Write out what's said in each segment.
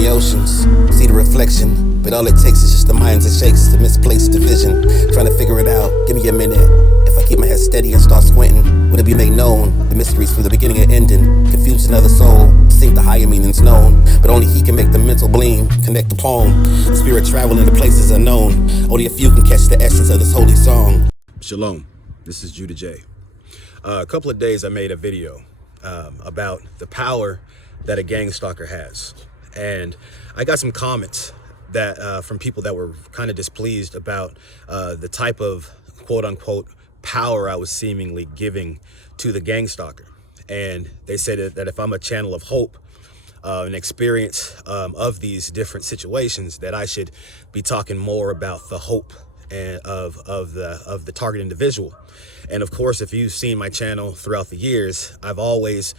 many oceans, see the reflection, but all it takes is just the minds it shakes to misplaced division. Trying to figure it out, give me a minute. If I keep my head steady and start squinting, would it be made known? The mysteries from the beginning and ending, confusion of the soul, distinct the higher meanings known. But only he can make the mental gleam, connect the poem. The spirit travel into places unknown. Only a few can catch the essence of this holy song. Shalom, this is Judah J. A couple of days I made a video about the power that a gang stalker has. And I got some comments that from people that were kind of displeased about the type of quote unquote power I was seemingly giving to the gang stalker. And they said that if I'm a channel of hope, an experience of these different situations, that I should be talking more about the hope and of the target individual. And of course, if you've seen my channel throughout the years, I've always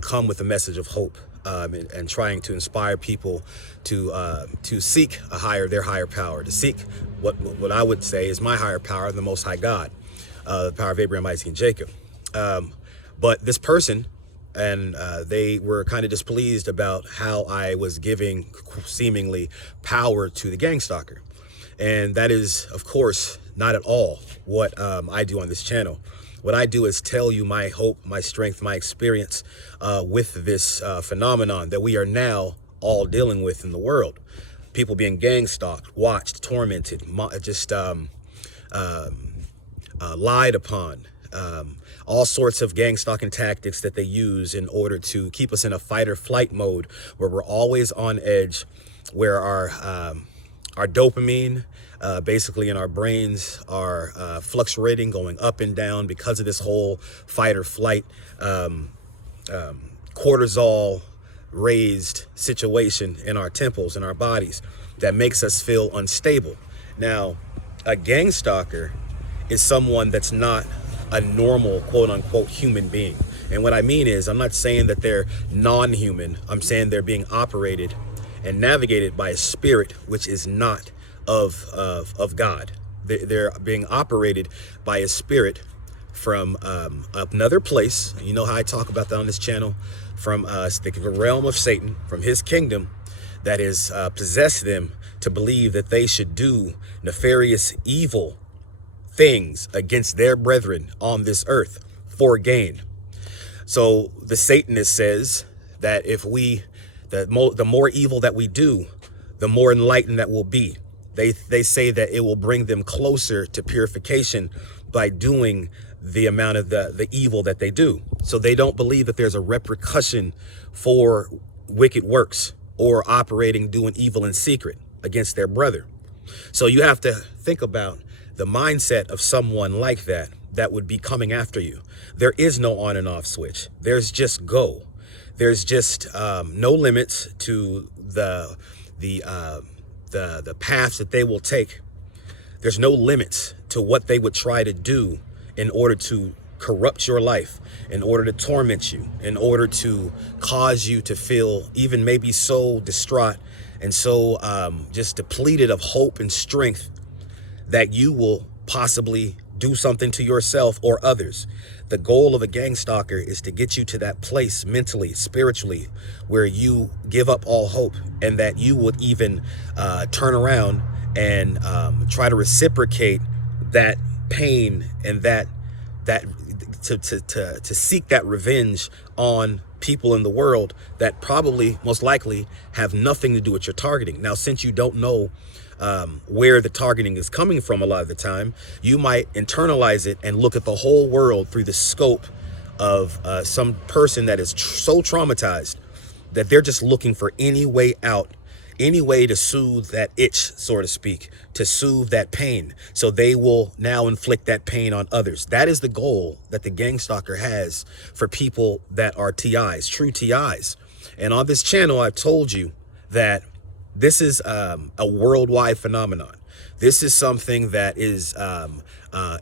come with a message of hope and trying to inspire people to seek their higher power, to seek what I would say is my higher power, the Most High God, the power of Abraham, Isaac, and Jacob. But this person, and they were kind of displeased about how I was giving seemingly power to the gang stalker. And that is, of course, not at all what I do on this channel. What I do is tell you my hope, my strength, my experience with this phenomenon that we are now all dealing with in the world. People being gang stalked, watched, tormented, lied upon. All sorts of gang stalking tactics that they use in order to keep us in a fight or flight mode where we're always on edge, where our dopamine basically in our brains are fluctuating, going up and down because of this whole fight or flight, cortisol raised situation in our temples and our bodies that makes us feel unstable. Now, a gang stalker is someone that's not a normal quote unquote human being. And what I mean is, I'm not saying that they're non-human. I'm saying they're being operated and navigated by a spirit which is not of God. They're being operated by a spirit from another place. You know how I talk about that on this channel, from the realm of Satan, from his kingdom, that has possessed them to believe that they should do nefarious evil things against their brethren on this earth for gain. So the Satanist says that if the more evil that we do, the more enlightened that we'll be. They say that it will bring them closer to purification by doing the amount of the evil that they do. So they don't believe that there's a repercussion for wicked works or doing evil in secret against their brother. So you have to think about the mindset of someone like that would be coming after you. There is no on and off switch. There's just go. There's just no limits to the paths that they will take. There's no limits to what they would try to do in order to corrupt your life, in order to torment you, in order to cause you to feel even maybe so distraught and so just depleted of hope and strength that you will possibly do something to yourself or others. The goal of a gang stalker is to get you to that place mentally, spiritually, where you give up all hope, and that you would even turn around and try to reciprocate that pain and that to seek that revenge on people in the world that probably most likely have nothing to do with your targeting. Now, since you don't know where the targeting is coming from a lot of the time, you might internalize it and look at the whole world through the scope of some person that is so traumatized that they're just looking for any way out, any way to soothe that itch, so to speak, to soothe that pain. So they will now inflict that pain on others. That is the goal that the gang stalker has for people that are TIs, true TIs. And on this channel, I've told you that this is a worldwide phenomenon. This is something that is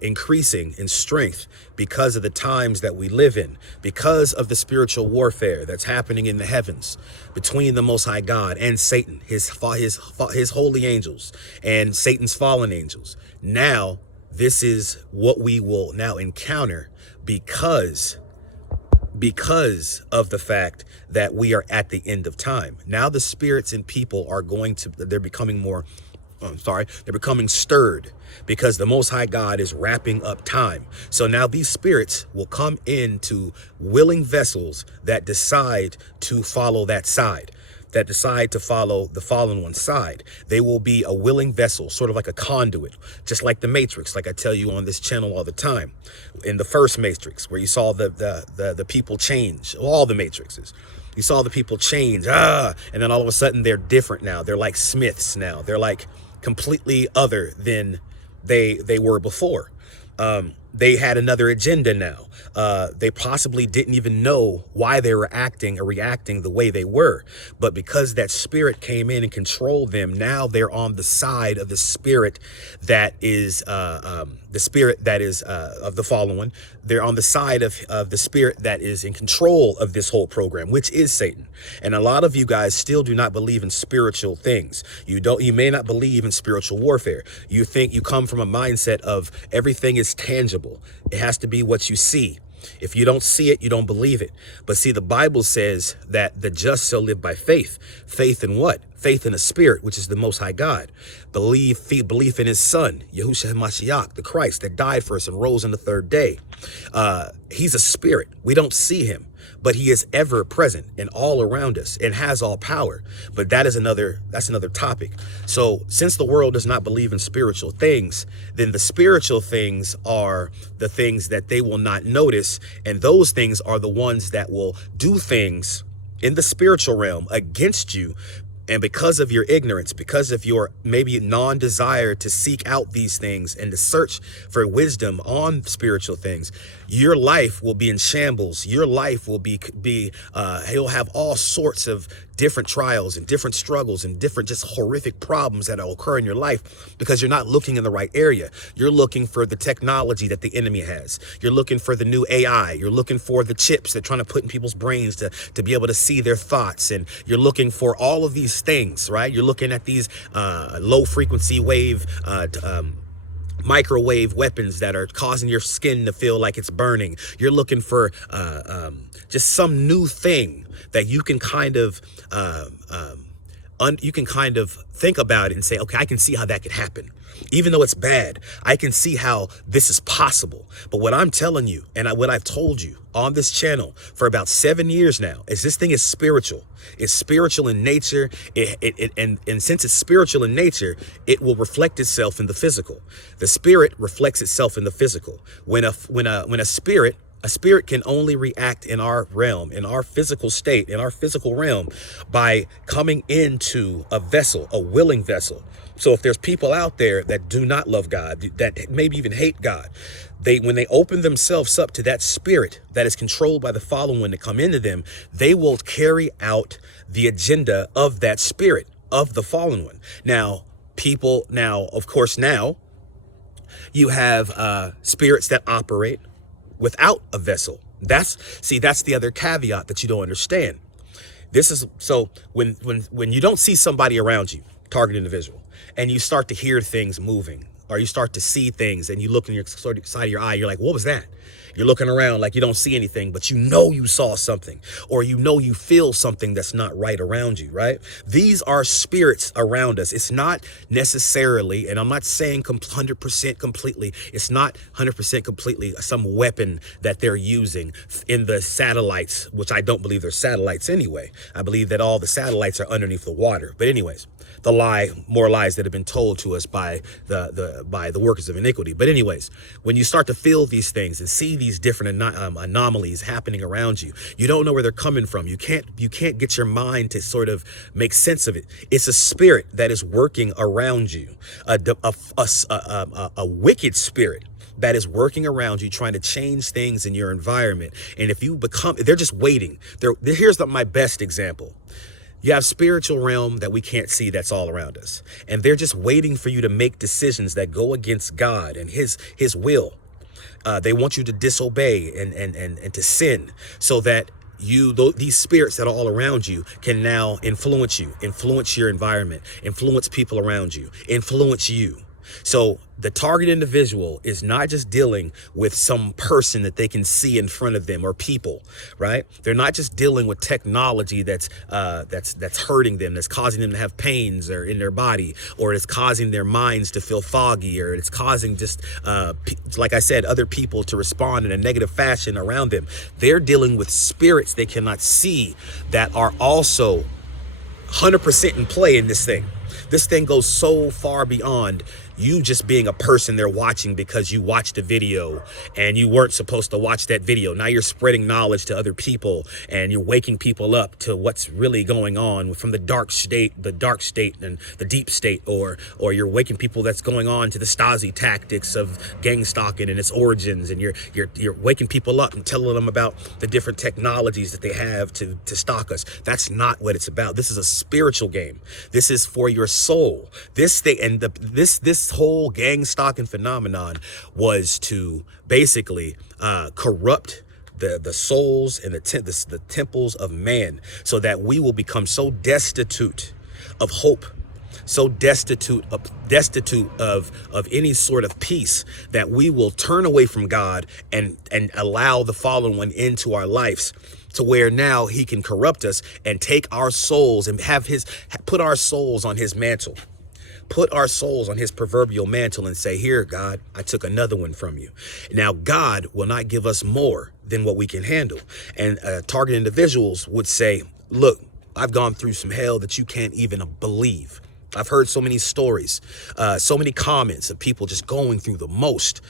increasing in strength because of the times that we live in, because of the spiritual warfare that's happening in the heavens between the Most High God and Satan, his holy angels, and Satan's fallen angels. Now, this is what we will now encounter because because of the fact that we are at the end of time. Now the spirits in people are they're becoming they're becoming stirred because the Most High God is wrapping up time. So now these spirits will come into willing vessels that decide to follow that side, that decide to follow the fallen one's side. They will be a willing vessel, sort of like a conduit, just like the Matrix, like I tell you on this channel all the time. In the first Matrix, where you saw the people change, all the Matrixes. You saw the people change, and then all of a sudden they're different now. They're like Smiths now. They're like completely other than they were before. They had another agenda now. They possibly didn't even know why they were acting or reacting the way they were. But because that spirit came in and controlled them, now they're on the side of the spirit that is of the fallen one. They're on the side of the spirit that is in control of this whole program, which is Satan. And a lot of you guys still do not believe in spiritual things. You may not believe in spiritual warfare. You think you come from a mindset of everything is tangible. It has to be what you see. If you don't see it, you don't believe it. But see, the Bible says that the just shall live by faith. Faith in what? Faith in the Spirit, which is the Most High God. Belief in His Son, Yahushua HaMashiach, the Christ that died for us and rose on the third day. He's a spirit. We don't see Him, but He is ever present and all around us and has all power. But that's another topic. So since the world does not believe in spiritual things, then the spiritual things are the things that they will not notice. And those things are the ones that will do things in the spiritual realm against you. And because of your ignorance, because of your maybe non-desire to seek out these things and to search for wisdom on spiritual things, your life will be in shambles. Your life will you'll have all sorts of different trials and different struggles and different just horrific problems that will occur in your life because you're not looking in the right area. You're looking for the technology that the enemy has. You're looking for the new AI. You're looking for the chips they're trying to put in people's brains to be able to see their thoughts. And you're looking for all of these things, right? You're looking at these low frequency wave microwave weapons that are causing your skin to feel like it's burning. You're looking for just some new thing that you can kind of think about it and say, okay, I can see how that could happen. Even though it's bad, I can see how this is possible. But what I'm telling you, and what I've told you on this channel for about 7 years now, is this thing is spiritual. It's spiritual in nature. And since it's spiritual in nature, it will reflect itself in the physical. The spirit reflects itself in the physical. When a spirit can only react in our realm, in our physical state, in our physical realm, by coming into a vessel, a willing vessel. So if there's people out there that do not love God, that maybe even hate God, when they open themselves up to that spirit that is controlled by the fallen one to come into them, they will carry out the agenda of that spirit, of the fallen one. Now, of course, you have spirits that operate without a vessel. That's the other caveat that you don't understand. This is so when you don't see somebody around you, target individual, and you start to hear things moving, or you start to see things, and you look in your side of your eye, you're like, what was that? You're looking around like you don't see anything, but you know you saw something, or you know you feel something that's not right around you, right? These are spirits around us. It's not necessarily, and I'm not saying 100% completely, it's not 100% completely some weapon that they're using in the satellites, which I don't believe they're satellites anyway. I believe that all the satellites are underneath the water. But anyways, more lies that have been told to us by the workers of iniquity. But anyways, when you start to feel these things and see these different anomalies happening around you, you don't know where they're coming from. You can't get your mind to sort of make sense of it. It's a spirit that is working around you, a wicked spirit that is working around you, trying to change things in your environment. And if you they're just waiting. Here's my best example. You have spiritual realm that we can't see that's all around us. And they're just waiting for you to make decisions that go against God and his will. They want you to disobey and to sin, so that these spirits that are all around you can now influence you, influence your environment, influence people around you, influence you. So the target individual is not just dealing with some person that they can see in front of them or people, right? They're not just dealing with technology that's hurting them, that's causing them to have pains or in their body, or it's causing their minds to feel foggy, or it's causing just, like I said, other people to respond in a negative fashion around them. They're dealing with spirits they cannot see that are also 100% in play in this thing. This thing goes so far beyond you just being a person they're watching because you watched a video and you weren't supposed to watch that video. Now you're spreading knowledge to other people and you're waking people up to what's really going on from the dark state and the deep state, or you're waking people that's going on to the Stasi tactics of gang stalking and its origins, and you're waking people up and telling them about the different technologies that they have to stalk us. That's not what it's about. This is a spiritual game. This is for your soul. This thing and this whole gang stalking phenomenon was to basically corrupt the souls and the temples of man, so that we will become so destitute of hope, so destitute of any sort of peace, that we will turn away from God and allow the fallen one into our lives, to where now he can corrupt us and take our souls and put our souls on his mantle. Put our souls on his proverbial mantle and say, here, God, I took another one from you. Now, God will not give us more than what we can handle. And target individuals would say, look, I've gone through some hell that you can't even believe. I've heard so many stories, so many comments of people just going through the most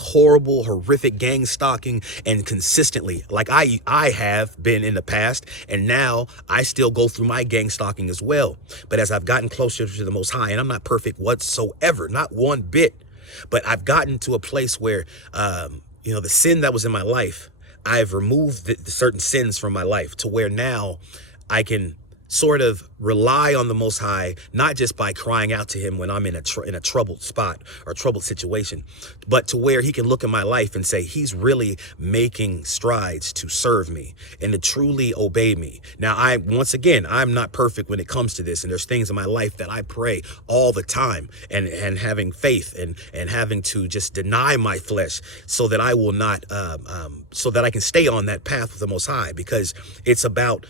horrible, horrific gang stalking, and consistently, like I have been in the past, and now I still go through my gang stalking as well. But as I've gotten closer to the Most High, and I'm not perfect whatsoever, not one bit, but I've gotten to a place where, the sin that was in my life, I've removed the certain sins from my life, to where now I can sort of rely on the Most High, not just by crying out to him when I'm in a troubled spot or troubled situation, but to where he can look at my life and say, he's really making strides to serve me and to truly obey me. Now, I'm not perfect when it comes to this. And there's things in my life that I pray all the time, and having faith and having to just deny my flesh so that I will not, so that I can stay on that path with the Most High, because it's about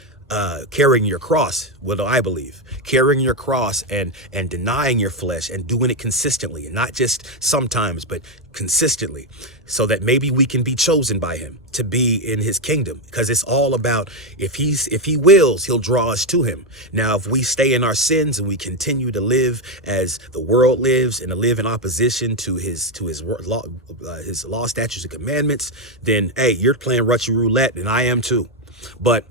carrying your cross, what I believe, carrying your cross and denying your flesh and doing it consistently, and not just sometimes, but consistently, so that maybe we can be chosen by him to be in his kingdom. Because it's all about, if he wills, he'll draw us to him. Now, if we stay in our sins and we continue to live as the world lives, and to live in opposition to his law, statutes, and commandments, then hey, you're playing Russian roulette, and I am too. But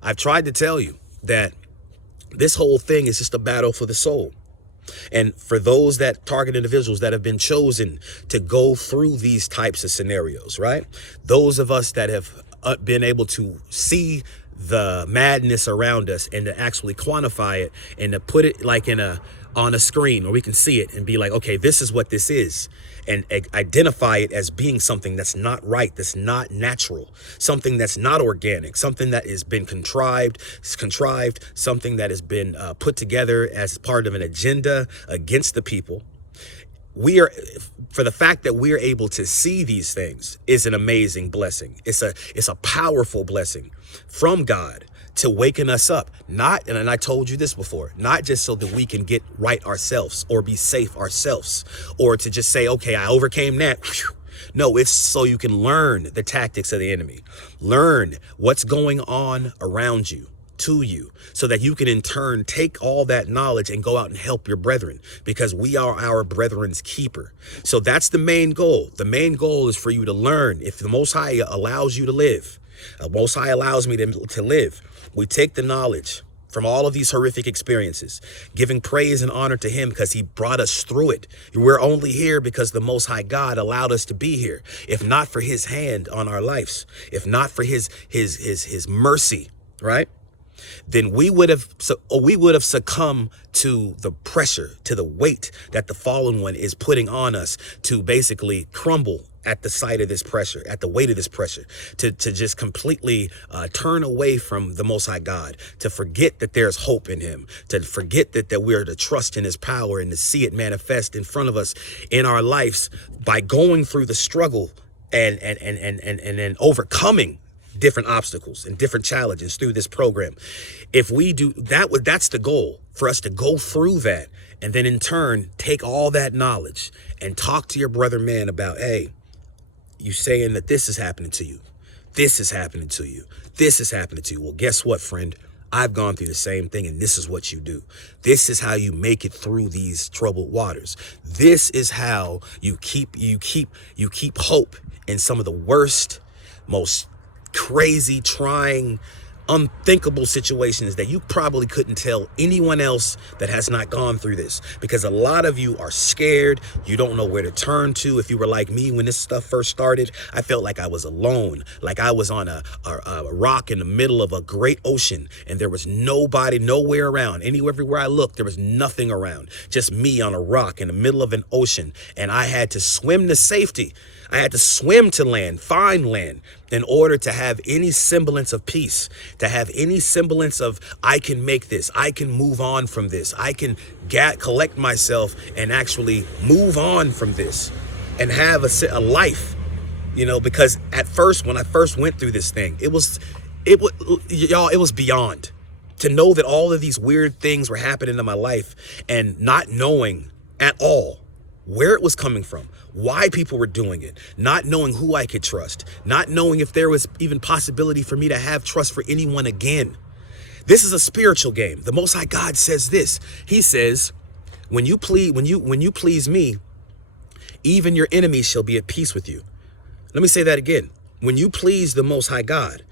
I've tried to tell you that this whole thing is just a battle for the soul. And for those that target individuals that have been chosen to go through these types of scenarios, right? Those of us that have been able to see the madness around us and to actually quantify it and to put it like on a screen where we can see it and be like, okay, this is what this is, and identify it as being something that's not right, that's not natural, something that's not organic, something that has been contrived, something that has been put together as part of an agenda against the people. For the fact that we're able to see these things is an amazing blessing. It's a powerful blessing from God to waken us up. And I told you this before, not just so that we can get right ourselves or be safe ourselves, or to just say, okay, I overcame that. No, it's so you can learn the tactics of the enemy, learn what's going on around you, to you, so that you can in turn take all that knowledge and go out and help your brethren, because we are our brethren's keeper. So that's the main goal. The main goal is for you to learn. If the Most High allows you to live, the Most High allows me to live, we take the knowledge from all of these horrific experiences, giving praise and honor to him because he brought us through it. We're only here because the Most High God allowed us to be here. If not for his hand on our lives, if not for his mercy, right? Then we would have succumbed to the pressure, to the weight that the fallen one is putting on us to basically crumble at the sight of this pressure, at the weight of this pressure, to just completely turn away from the Most High God, to forget that there's hope in him, to forget that we are to trust in his power and to see it manifest in front of us in our lives by going through the struggle and then overcoming different obstacles and different challenges through this program. If we do that, that's the goal, for us to go through that and then in turn take all that knowledge and talk to your brother man about, hey, you saying that this is happening to you, this is happening to you, this is happening to you. Well, guess what, friend? I've gone through the same thing, and this is what you do. This is how you make it through these troubled waters. This is how you keep hope in some of the worst, most crazy, trying, unthinkable situations that you probably couldn't tell anyone else that has not gone through this, because a lot of you are scared. You don't know where to turn to. If you were like me when this stuff first started, I felt like I was alone, like I was on a rock in the middle of a great ocean, and there was nobody, nowhere around. Everywhere I looked, there was nothing around, just me on a rock in the middle of an ocean, and I had to swim to safety. I had to swim to land, find land, in order to have any semblance of peace, to have any semblance of, I can make this, I can move on from this, I can collect myself and actually move on from this and have a life, because at first, when I first went through this thing, it was beyond. To know that all of these weird things were happening in my life and not knowing at all where it was coming from, why people were doing it, not knowing who I could trust, not knowing if there was even possibility for me to have trust for anyone again. This is a spiritual game. The Most High God says this. He says, when you please me, even your enemies shall be at peace with you. Let me say that again. When you please the Most High God,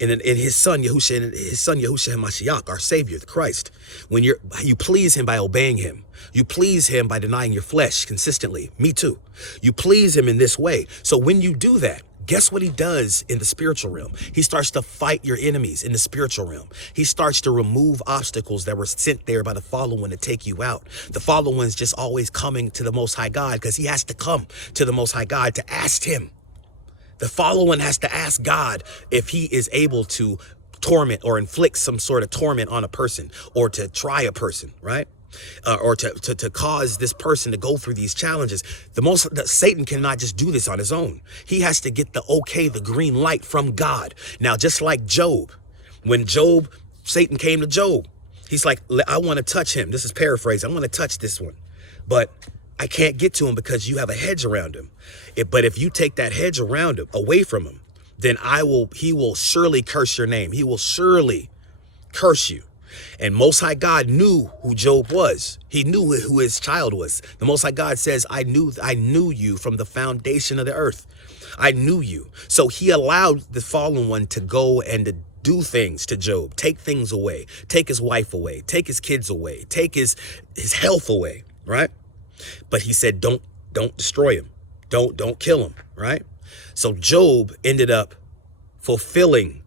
in his son Yahushua HaMashiach, our Savior, the Christ, when you please him by obeying him, you please him by denying your flesh consistently. Me too. You please him in this way. So when you do that, guess what he does in the spiritual realm? He starts to fight your enemies in the spiritual realm. He starts to remove obstacles that were sent there by the fallen one to take you out. The fallen one's just always coming to the Most High God because he has to come to the Most High God to ask him. The fallen one has to ask God if he is able to torment or inflict some sort of torment on a person, or to try a person, right? Or to cause this person to go through these challenges. Satan cannot just do this on his own. He has to get the green light from God. Now, just like Job, when Satan came to Job, he's like, I want to touch him. This is paraphrase. I want to touch this one, but I can't get to him because you have a hedge around him. But if you take that hedge around him, away from him, then he will surely curse your name. He will surely curse you. And Most High God knew who Job was. He knew who his child was. The Most High God says, I knew you from the foundation of the earth. I knew you. So he allowed the fallen one to go and to do things to Job, take things away, take his wife away, take his kids away, take his health away, right? But he said, don't destroy him. Don't kill him, right? So Job ended up fulfilling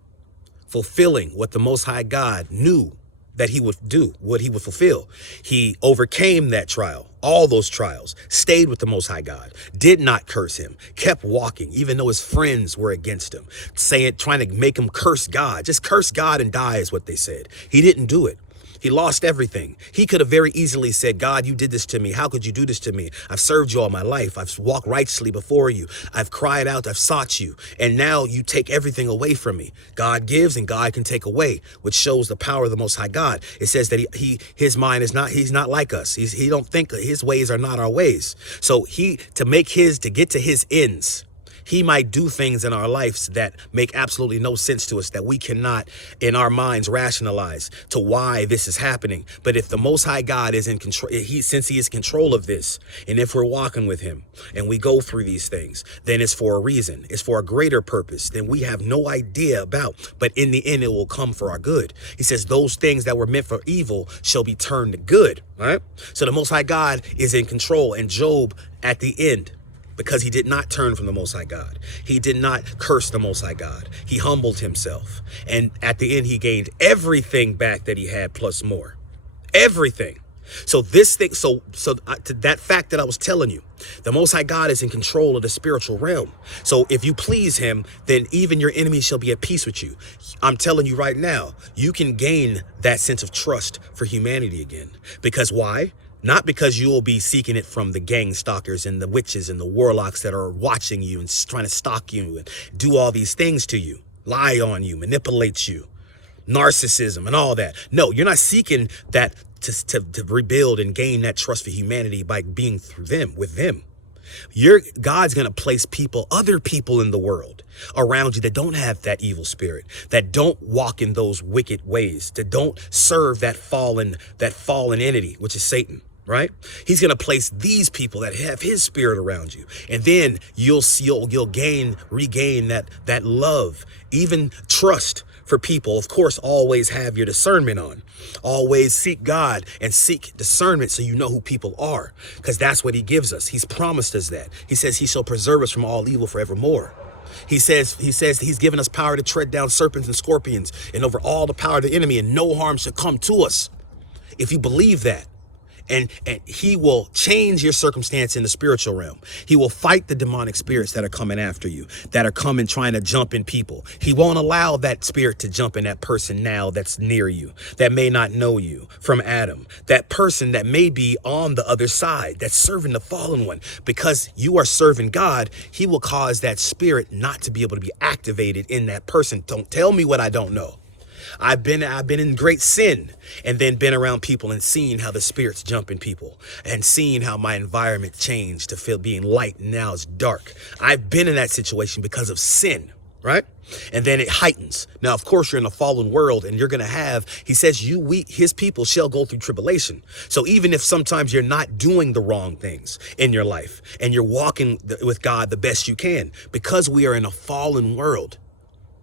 what the Most High God knew that he would do, what he would fulfill. He overcame that trial, all those trials, stayed with the Most High God, did not curse him, kept walking, even though his friends were against him, trying to make him curse God. Just curse God and die is what they said. He didn't do it. He lost everything. He could have very easily said, God, you did this to me. How could you do this to me? I've served you all my life. I've walked righteously before you. I've cried out. I've sought you. And now you take everything away from me. God gives and God can take away, which shows the power of the Most High God. It says that his mind is not, he's not like us. He don't think his ways are not our ways. So to get to his ends, he might do things in our lives that make absolutely no sense to us, that we cannot in our minds rationalize to why this is happening. But if the Most High God is in control, since he is in control of this, and if we're walking with him and we go through these things, then it's for a reason. It's for a greater purpose than we have no idea about. But in the end, it will come for our good. He says those things that were meant for evil shall be turned to good, right? So the Most High God is in control, and Job at the end, because he did not turn from the Most High God, he did not curse the Most High God. He humbled himself. And at the end, he gained everything back that he had plus more. Everything. So this thing, to that fact that I was telling you, the Most High God is in control of the spiritual realm. So if you please him, then even your enemies shall be at peace with you. I'm telling you right now, you can gain that sense of trust for humanity again. Because why? Not because you will be seeking it from the gang stalkers and the witches and the warlocks that are watching you and trying to stalk you and do all these things to you, lie on you, manipulate you, narcissism and all that. No, you're not seeking that to rebuild and gain that trust for humanity by being through them, with them. God's going to place other people in the world around you that don't have that evil spirit, that don't walk in those wicked ways, that don't serve that fallen entity, which is Satan, right? He's going to place these people that have his spirit around you. And then you'll regain that love, even trust for people. Of course, always have your discernment on. Always seek God and seek discernment so you know who people are, because that's what he gives us. He's promised us that. He says he shall preserve us from all evil forevermore. He says he's given us power to tread down serpents and scorpions and over all the power of the enemy, and no harm shall come to us. If you believe that, and he will change your circumstance in the spiritual realm. He will fight the demonic spirits that are coming after you, that are coming trying to jump in people. He won't allow that spirit to jump in that person now that's near you, that may not know you from Adam, that person that may be on the other side, that's serving the fallen one. Because you are serving God, he will cause that spirit not to be able to be activated in that person. Don't tell me what I don't know. I've been in great sin and then been around people and seen how the spirits jump in people and seen how my environment changed to feel being light and now it's dark. I've been in that situation because of sin, right? And then it heightens. Now, of course, you're in a fallen world and you're going to have, he says, his people shall go through tribulation. So even if sometimes you're not doing the wrong things in your life and you're walking with God the best you can, because we are in a fallen world,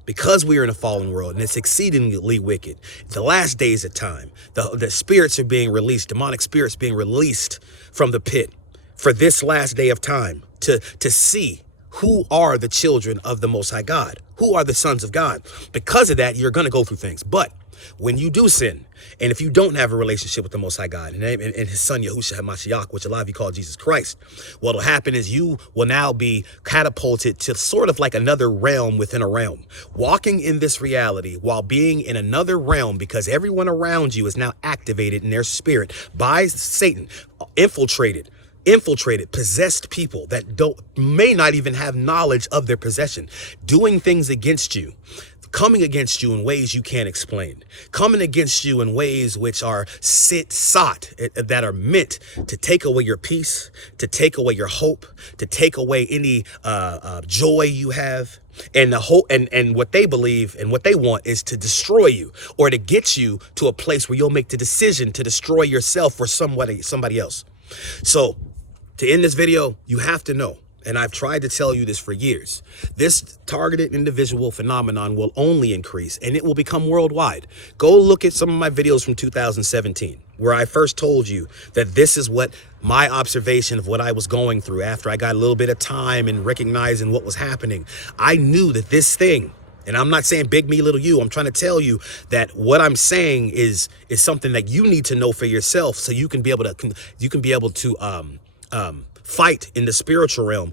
and it's exceedingly wicked. The last days of time, the spirits are being released, demonic spirits being released from the pit for this last day of time to see who are the children of the Most High God, who are the sons of God. Because of that, you're going to go through things. But when you do sin, and if you don't have a relationship with the Most High God and his son Yahushua HaMashiach, which a lot of you call Jesus Christ, what'll happen is you will now be catapulted to sort of like another realm within a realm, walking in this reality while being in another realm, because everyone around you is now activated in their spirit by Satan, infiltrated, possessed people that may not even have knowledge of their possession, doing things against you, coming against you in ways you can't explain, coming against you in ways which are that are meant to take away your peace, to take away your hope, to take away any joy you have. And the hope and what they believe and what they want is to destroy you, or to get you to a place where you'll make the decision to destroy yourself or somebody else. So to end this video, you have to know, and I've tried to tell you this for years, this targeted individual phenomenon will only increase and it will become worldwide. Go look at some of my videos from 2017, where I first told you that this is what my observation of what I was going through after I got a little bit of time and recognizing what was happening. I knew that this thing, and I'm not saying big me, little you, I'm trying to tell you that what I'm saying is something that you need to know for yourself, so you can be able to fight in the spiritual realm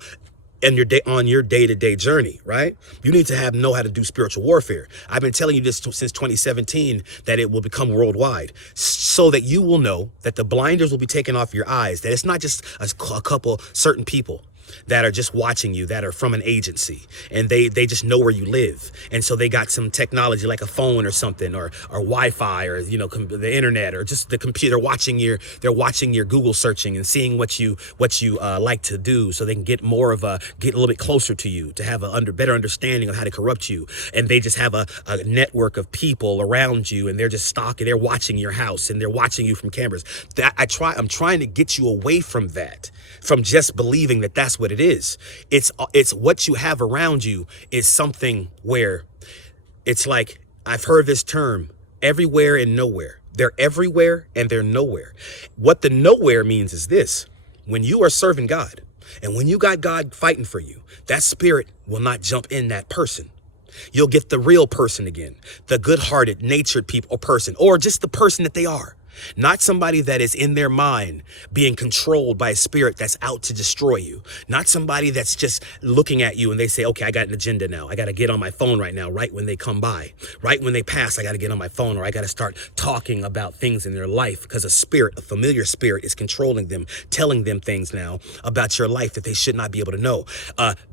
and on your day-to-day journey, right? You need to know how to do spiritual warfare. I've been telling you this since 2017, that it will become worldwide, so that you will know that the blinders will be taken off your eyes, that it's not just a couple certain people that are just watching you, that are from an agency, and they just know where you live, and so they got some technology like a phone or something, or Wi-Fi, or the internet, or just the computer they're watching your Google searching and seeing what you like to do, so they can get a little bit closer to you, to have a better understanding of how to corrupt you. And they just have a network of people around you, and they're just stalking, they're watching your house, and they're watching you from cameras. I'm trying to get you away from that, from just believing that that's what it is. It's what you have around you is something where it's like, I've heard this term, everywhere and nowhere. They're everywhere and they're nowhere. What the nowhere means is this: when you are serving God and when you got God fighting for you, that spirit will not jump in that person. You'll get the real person again, the good-hearted, natured people or person, or just the person that they are. Not somebody that is in their mind being controlled by a spirit that's out to destroy you. Not somebody that's just looking at you and they say, okay, I got an agenda now. I got to get on my phone right now, right when they come by. Right when they pass, I got to get on my phone, or I got to start talking about things in their life because a spirit, a familiar spirit, is controlling them, telling them things now about your life that they should not be able to know.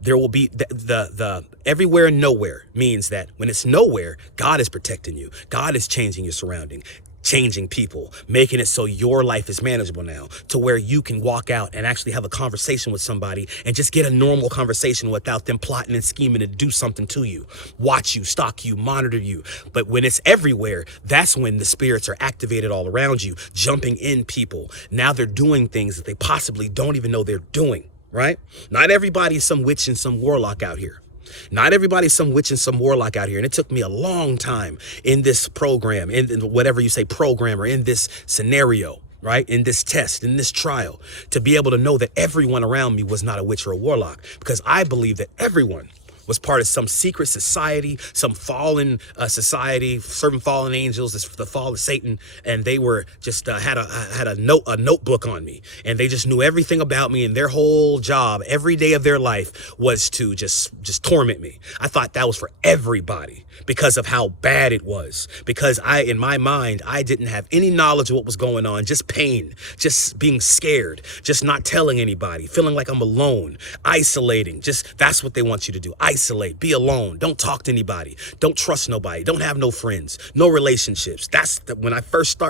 There will be the everywhere and nowhere means that when it's nowhere, God is protecting you. God is changing your surrounding, changing people, making it so your life is manageable now, to where you can walk out and actually have a conversation with somebody and just get a normal conversation without them plotting and scheming to do something to you, watch you, stalk you, monitor you. But when it's everywhere, that's when the spirits are activated all around you, jumping in people. Now they're doing things that they possibly don't even know they're doing, right? Not everybody's some witch and some warlock out here. Not everybody's some witch and some warlock out here. And it took me a long time in this program, in whatever you say program, or in this scenario, right? In this test, in this trial, to be able to know that everyone around me was not a witch or a warlock, because I believe that everyone was part of some secret society, some fallen society, serving fallen angels, the fall of Satan, and they were just had a notebook on me, and they just knew everything about me, and their whole job every day of their life was to just torment me. I thought that was for everybody because of how bad it was, because in my mind, I didn't have any knowledge of what was going on, just pain, just being scared, just not telling anybody, feeling like I'm alone, isolating. That's what they want you to do. Isolate, be alone, don't talk to anybody, don't trust nobody, don't have no friends, no relationships. When I first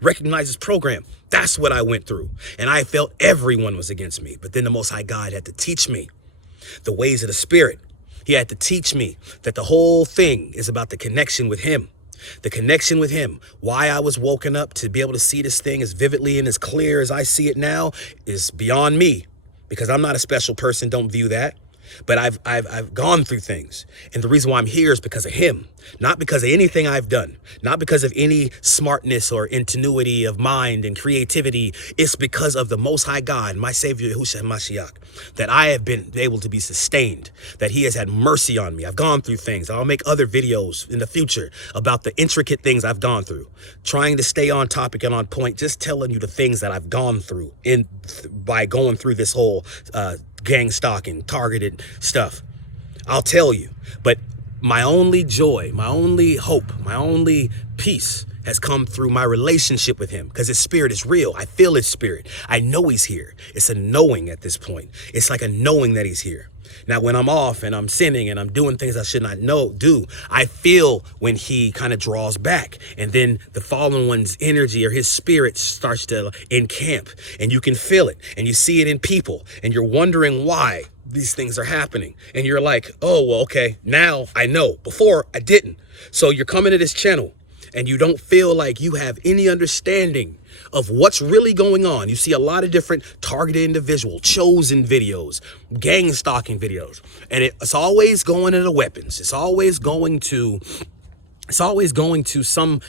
recognize this program, that's what I went through. And I felt everyone was against me. But then the Most High God had to teach me the ways of the Spirit. He had to teach me that the whole thing is about the connection with Him. The connection with Him. Why I was woken up to be able to see this thing as vividly and as clear as I see it now is beyond me, because I'm not a special person. Don't view that. But I've gone through things. And the reason why I'm here is because of Him. Not because of anything I've done. Not because of any smartness or ingenuity of mind and creativity. It's because of the Most High God, my Savior, Yahushua HaMashiach, that I have been able to be sustained. That He has had mercy on me. I've gone through things. I'll make other videos in the future about the intricate things I've gone through. Trying to stay on topic and on point. Just telling you the things that I've gone through by going through this whole gang stalking, targeted stuff. I'll tell you. But my only joy, my only hope, my only peace has come through my relationship with Him, because His Spirit is real. I feel His Spirit. I know He's here. It's a knowing at this point. It's like a knowing that He's here. Now, when I'm off and I'm sinning and I'm doing things I should not do, I feel when He kind of draws back, and then the fallen one's energy or his spirit starts to encamp, and you can feel it, and you see it in people, and you're wondering why these things are happening. And you're like, oh, well, okay, now I know. Before I didn't. So you're coming to this channel and you don't feel like you have any understanding of what's really going on. You see a lot of different targeted individual, chosen videos, gang stalking videos, and it's always going to the weapons. It's always going to some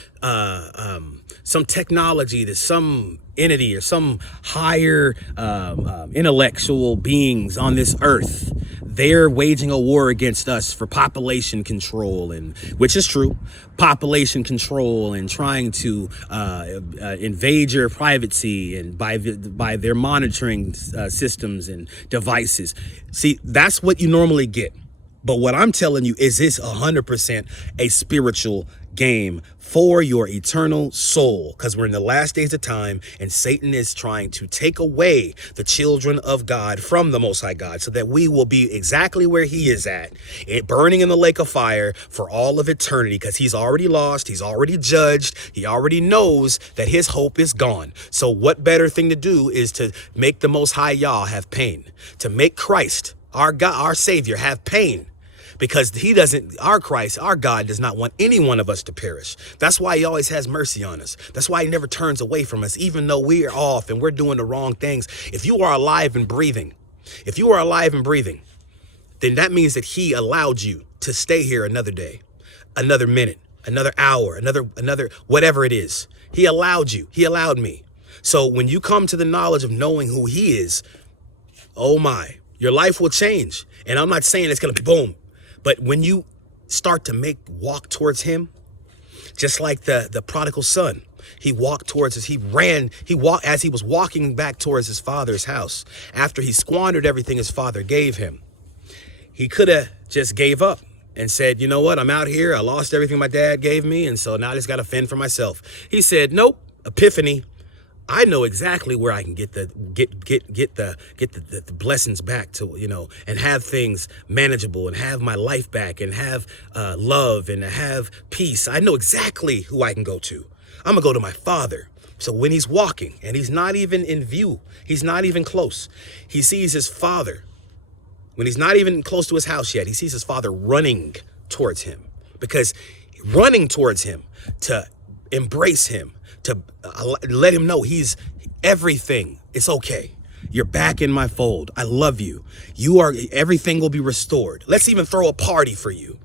technology, to some entity or some higher intellectual beings on this earth. They're waging a war against us for population control, and which is true, population control, and trying to invade your privacy, and by their monitoring systems and devices. See, that's what you normally get. But what I'm telling you is this 100% a spiritual game for your eternal soul, because we're in the last days of time, and Satan is trying to take away the children of God from the Most High God, so that we will be exactly where He is at, burning in the lake of fire for all of eternity, because He's already lost, He's already judged, He already knows that His hope is gone. So what better thing to do is to make the Most High Yah have pain, to make Christ, our God, our Savior, have pain. Because our Christ, our God, does not want any one of us to perish. That's why He always has mercy on us. That's why He never turns away from us, even though we are off and we're doing the wrong things. If you are alive and breathing, then that means that He allowed you to stay here another day, another minute, another hour, another whatever it is. He allowed you. He allowed me. So when you come to the knowledge of knowing who He is, oh my, your life will change. And I'm not saying it's going to be boom. But when you start to walk towards Him, Just like the prodigal son. He walked towards as he was walking back towards his father's house after he squandered everything his father gave him. He could have just gave up and said, you know what, I'm out here. I lost everything my dad gave me. And so now I just got to fend for myself. He said, nope, epiphany. I know exactly where I can get the blessings back to, and have things manageable and have my life back and have love and have peace. I know exactly who I can go to. I'm gonna go to my father. So when he's walking and he's not even in view, he's not even close, he sees his father. When he's not even close to his house yet, he sees his father running towards him, because running towards him to embrace him, to let him know he's everything. It's okay. You're back in my fold. I love you. Everything will be restored. Let's even throw a party for you.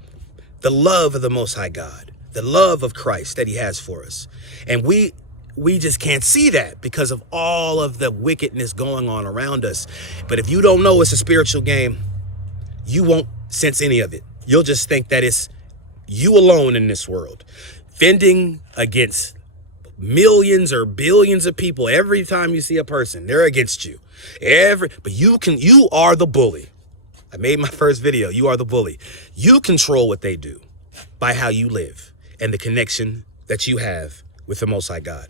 The love of the Most High God, the love of Christ that he has for us. And we just can't see that because of all of the wickedness going on around us. But if you don't know it's a spiritual game, you won't sense any of it. You'll just think that it's you alone in this world, fending against millions or billions of people. Every time you see a person, they're against you. But you are the bully. I made my first video. You are the bully. You control what they do by how you live and the connection that you have with the Most High God.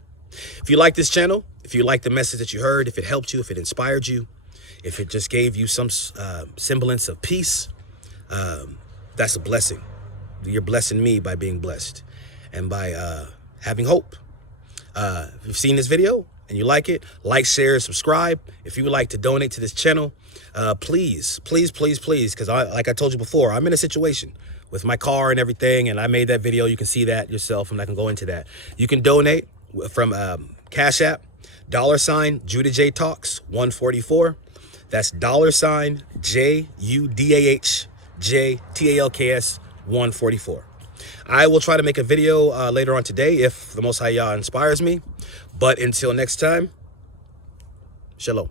If you like this channel, if you like the message that you heard, if it helped you, if it inspired you, if it just gave you some semblance of peace, that's a blessing. You're blessing me by being blessed and by having hope. If you've seen this video and you like it, like, share, subscribe. If you would like to donate to this channel, please, because like I told you before, I'm in a situation with my car and everything, and I made that video. You can see that yourself. I'm not gonna go into that. You can donate from Cash App, $ Judah J Talks 144. That's $ JUDAHJTALKS 144. I will try to make a video later on today if the Most High Yah inspires me. But until next time, shalom.